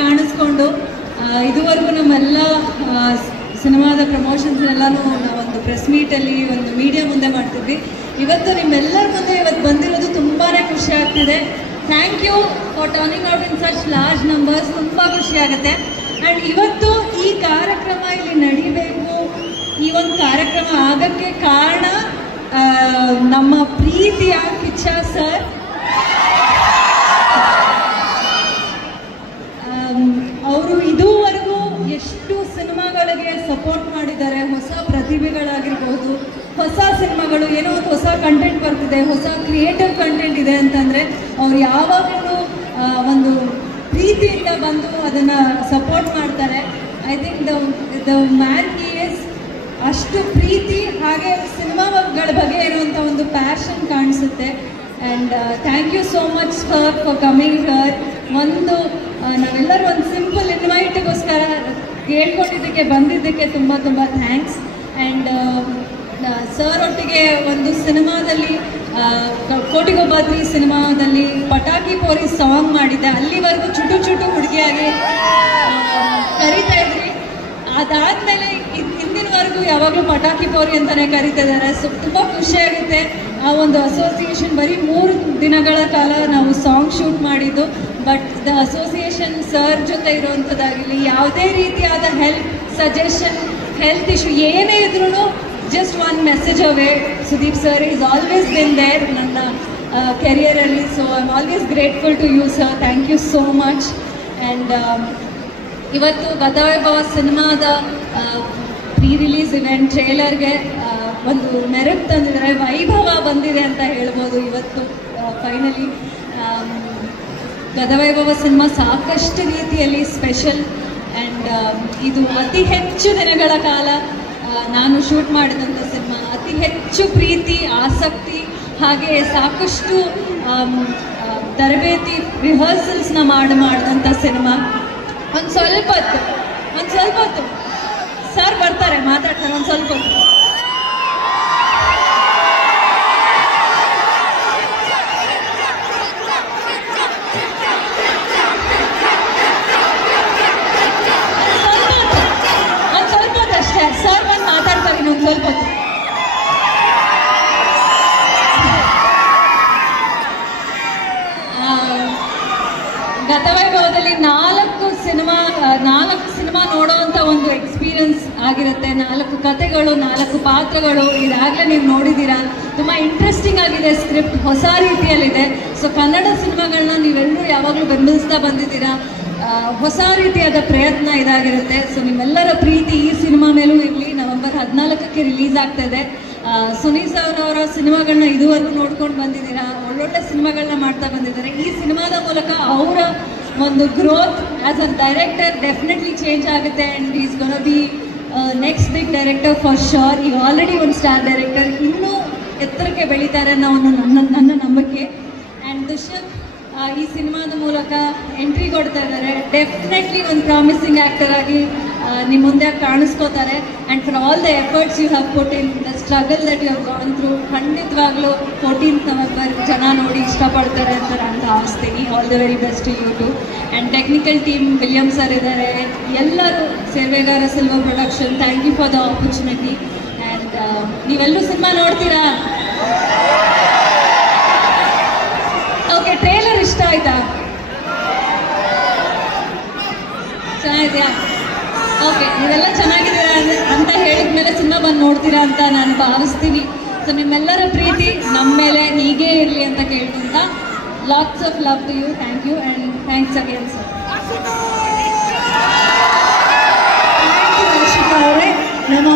ಕಾಣಿಸ್ಕೊಂಡು ಇದುವರೆಗೂ ನಮ್ಮೆಲ್ಲ ಸಿನಿಮಾದ ಪ್ರಮೋಷನ್ಸ್ನೆಲ್ಲನೂ ನಾವೊಂದು ಪ್ರೆಸ್ ಮೀಟಲ್ಲಿ ಒಂದು ಮೀಡಿಯಾ ಮುಂದೆ ಮಾಡ್ತಿದ್ವಿ. ಇವತ್ತು ನಿಮ್ಮೆಲ್ಲರ ಮುಂದೆ ಇವತ್ತು ಬಂದಿರೋದು ತುಂಬಾ ಖುಷಿ ಆಗ್ತಿದೆ. Thank you for turning out in such large numbers. ತುಂಬ ಖುಷಿ ಆಗುತ್ತೆ. ಆ್ಯಂಡ್ ಇವತ್ತು ಈ ಕಾರ್ಯಕ್ರಮ ಇಲ್ಲಿ ನಡಿಬೇಕು, ಈ ಒಂದು ಕಾರ್ಯಕ್ರಮ ಆಗೋಕ್ಕೆ ಕಾರಣ ನಮ್ಮ ಪ್ರೀತಿಯ ಕಿಚ್ಚ ಸರ್. ಅವರು ಇದುವರೆಗೂ ಎಷ್ಟು ಸಿನಿಮಾಗಳಿಗೆ ಸಪೋರ್ಟ್ ಮಾಡಿದ್ದಾರೆ. ಹೊಸ ಪ್ರತಿಭೆಗಳಾಗಿರ್ಬೋದು, ಹೊಸ ಸಿನಿಮಾಗಳು ಏನೋ ಒಂದು ಹೊಸ ಕಂಟೆಂಟ್ ಬರ್ತಿದೆ, ಹೊಸ ಕ್ರಿಯೇಟಿವ್ ಕಂಟೆಂಟ್ ಇದೆ ಅಂತಂದರೆ ಅವ್ರು ಯಾವಾಗಲೂ ಒಂದು ಪ್ರೀತಿಯಿಂದ ಬಂದು ಅದನ್ನು ಸಪೋರ್ಟ್ ಮಾಡ್ತಾರೆ. I think the man he is ಅಷ್ಟು ಪ್ರೀತಿ, ಹಾಗೆ ಸಿನಿಮಾಗಳ ಬಗ್ಗೆ ಇರುವಂಥ ಒಂದು ಪ್ಯಾಷನ್ ಕಾಣಿಸುತ್ತೆ. And thank you so much sir for coming here. ಒಂದು ನಾವೆಲ್ಲರೂ ಒಂದು ಸಿಂಪಲ್ ಇನ್ವೈಟ್ಗೋಸ್ಕರ ಕೇಳ್ಕೊಂಡಿದ್ದಕ್ಕೆ ಬಂದಿದ್ದಕ್ಕೆ ತುಂಬ ತುಂಬ ಥ್ಯಾಂಕ್ಸ್. ಆ್ಯಂಡ್ ಸರ್ ಒಟ್ಟಿಗೆ ಒಂದು ಸಿನಿಮಾದಲ್ಲಿ ಕೋಟಿಗೊಬ್ಬಾದ್ರಿ ಸಿನಿಮಾದಲ್ಲಿ ಪಟಾಕಿ ಪೋರಿ ಸಾಂಗ್ ಮಾಡಿದ್ದೆ. ಅಲ್ಲಿವರೆಗೂ ಚುಟು ಚುಟು ಹುಡುಗಿಯಾಗಿ ಕರಿತಾ ಇದ್ರಿ. ಅದಾದಮೇಲೆ ಹಿಂದಿನವರೆಗೂ ಯಾವಾಗಲೂ ಪಟಾಕಿ ಪೋರಿ ಅಂತಲೇ ಕರಿತಾ ಇದ್ದಾರೆ. ಸೊ ತುಂಬ ಖುಷಿಯಾಗುತ್ತೆ. ಆ ಒಂದು ಅಸೋಸಿಯೇಷನ್ ಬರೀ 3 ದಿನಗಳ ಕಾಲ ನಾವು ಸಾಂಗ್ ಶೂಟ್ ಮಾಡಿದ್ದು. ಬಟ್ ದ ಅಸೋಸಿಯೇಷನ್ ಸರ್ ಜೊತೆ ಇರುವಂಥದ್ದಾಗಲಿ, ಯಾವುದೇ ರೀತಿಯಾದ ಹೆಲ್ಪ್, ಸಜೆಷನ್, ಹೆಲ್ತ್ ಇಶ್ಯೂ ಏನೇ ಇದ್ರೂ just one message away. Sudeep sir is always been there ನನ್ನ ಕೆರಿಯರಲ್ಲಿ. So I am always grateful to you sir. Thank you so much. And ಇವತ್ತು ಗತವೈಭವ ಸಿನಿಮಾದ ಪ್ರೀ ರಿಲೀಸ್ ಇವೆಂಟ್ ಟ್ರೇಲರ್ಗೆ ಒಂದು ಮೆರುಗು ತಂದಿದ್ದಾರೆ, ವೈಭವ ಬಂದಿದೆ ಅಂತ ಹೇಳ್ಬೋದು. ಇವತ್ತು ಫೈನಲಿ ಗತವೈಭವ ಸಿನಿಮಾ ಸಾಕಷ್ಟು ರೀತಿಯಲ್ಲಿ ಸ್ಪೆಷಲ್. ಆ್ಯಂಡ್ ಇದು ಅತಿ ಹೆಚ್ಚು ದಿನಗಳ ಕಾಲ ನಾನು ಶೂಟ್ ಮಾಡಿದಂಥ ಸಿನಿಮಾ. ಅತಿ ಹೆಚ್ಚು ಪ್ರೀತಿ, ಆಸಕ್ತಿ, ಹಾಗೆ ಸಾಕಷ್ಟು ತರಬೇತಿ, ರಿಹರ್ಸಲ್ಸ್ನ ಮಾಡಿದಂಥ ಸಿನಿಮಾ. ಒಂದು ಸ್ವಲ್ಪ ಹೊತ್ತು ಸರ್ ಬರ್ತಾರೆ, ಮಾತಾಡ್ತಾರೆ. ಒಂದು ಸ್ವಲ್ಪ ಹೊತ್ತು ಅಷ್ಟೇ. ಸರ್ ಬಂದು ಮಾತಾಡ್ತಾರೆ ಇನ್ನೊಂದು ಸ್ವಲ್ಪ ಹೊತ್ತು. ಗತವೈಭವದಲ್ಲಿ 4 ಸಿನಿಮಾ ನೋಡೋವಂಥ ಒಂದು ಎಕ್ಸ್ಪೀರಿಯನ್ಸ್ ಆಗಿರುತ್ತೆ. 4 ಕಥೆಗಳು, 4 ಪಾತ್ರಗಳು ಇದಾಗಲೇ ನೀವು ನೋಡಿದ್ದೀರಾ. ತುಂಬ ಇಂಟ್ರೆಸ್ಟಿಂಗ್ ಆಗಿದೆ. ಸ್ಕ್ರಿಪ್ಟ್ ಹೊಸ ರೀತಿಯಲ್ಲಿದೆ. ಸೊ ಕನ್ನಡ ಸಿನಿಮಾಗಳನ್ನ ನೀವೆಲ್ಲರೂ ಯಾವಾಗಲೂ ಬೆಂಬಲಿಸ್ತಾ ಬಂದಿದ್ದೀರಾ. ಹೊಸ ರೀತಿಯಾದ ಪ್ರಯತ್ನ ಇದಾಗಿರುತ್ತೆ. ಸೊ ನಿಮ್ಮೆಲ್ಲರ ಪ್ರೀತಿ ಈ ಸಿನಿಮಾ ಮೇಲೂ ಇರಲಿ. ನವೆಂಬರ್ 14ಕ್ಕೆ ರಿಲೀಸ್ ಆಗ್ತಾಯಿದೆ. ಸುನೀಲ್ ಸರ್ ಅವರ ಸಿನಿಮಾಗಳನ್ನ ಇದುವರೆಗೂ ನೋಡ್ಕೊಂಡು ಬಂದಿದ್ದೀರಾ. ಒಳ್ಳೊಳ್ಳೆ ಸಿನಿಮಾಗಳನ್ನ ಮಾಡ್ತಾ ಬಂದಿದ್ದಾರೆ. ಈ ಸಿನಿಮಾದ ಮೂಲಕ ಅವರ ಒಂದು growth as a director definitely change ಆಗುತ್ತೆ. And is gonna be next big director for sure. ಈಗ ಆಲ್ರೆಡಿ ಒಂದು ಸ್ಟಾರ್ ಡೈರೆಕ್ಟರ್, ಇನ್ನೂ ಎತ್ತರಕ್ಕೆ ಬೆಳೀತಾರೆ ಅನ್ನೋ ನನ್ನ ನಂಬಿಕೆ. ಆ್ಯಂಡ್ ದುಷ್ಯಂತ್ ಈ ಸಿನಿಮಾದ ಮೂಲಕ ಎಂಟ್ರಿ ಕೊಡ್ತಾ ಇದ್ದಾರೆ. ಡೆಫಿನೆಟ್ಲಿ ಒಂದು ಪ್ರಾಮಿಸಿಂಗ್ ಆ್ಯಕ್ಟರ್ ಆಗಿ ನಿಮ್ಮ ಮುಂದೆ ಕಾಣಿಸ್ಕೋತಾರೆ. And for all the efforts you have put in, the struggle that you have gone through, ಖಂಡಿತವಾಗ್ಲೂ 14th ನವೆಂಬರ್ ಜನ ನೋಡಿ ಇಷ್ಟಪಡ್ತಾರೆ ಅಂತ ನಾನು ಭಾವಿಸ್ತೀನಿ. All the very best to you too. And technical team William sir ಇದ್ದಾರೆ, ಎಲ್ಲರೂ, ಸೇರ್ವೇಗಾರ silver production, thank you for the opportunity. And ನೀವೆಲ್ಲರೂ ಸಿನಿಮಾ ನೋಡ್ತೀರಾ? ಓಕೆ, ಟ್ರೇಲರ್ ಇಷ್ಟ ಆಯ್ತಾ? ಚೆನ್ನಾಗಿದೆಯಾ? ಓಕೆ, ನೀವೆಲ್ಲ ಚೆನ್ನಾಗಿದ್ದೀರಾ ಅಂತ ಹೇಳಿದ್ಮೇಲೆ ಸಿನಿಮಾ ಬಂದು ನೋಡ್ತೀರಾ ಅಂತ ನಾನು ಭಾವಿಸ್ತೀನಿ. ಸೊ ನಿಮ್ಮೆಲ್ಲರ ಪ್ರೀತಿ ನಮ್ಮ ಮೇಲೆ ಹೀಗೆ ಇರಲಿ ಅಂತ ಕೇಳ್ಕೊಂತ, lots of love to you. Thank you and thanks again sir. Thank you Rakshita ಅವರೇ. ನಮ್ಮ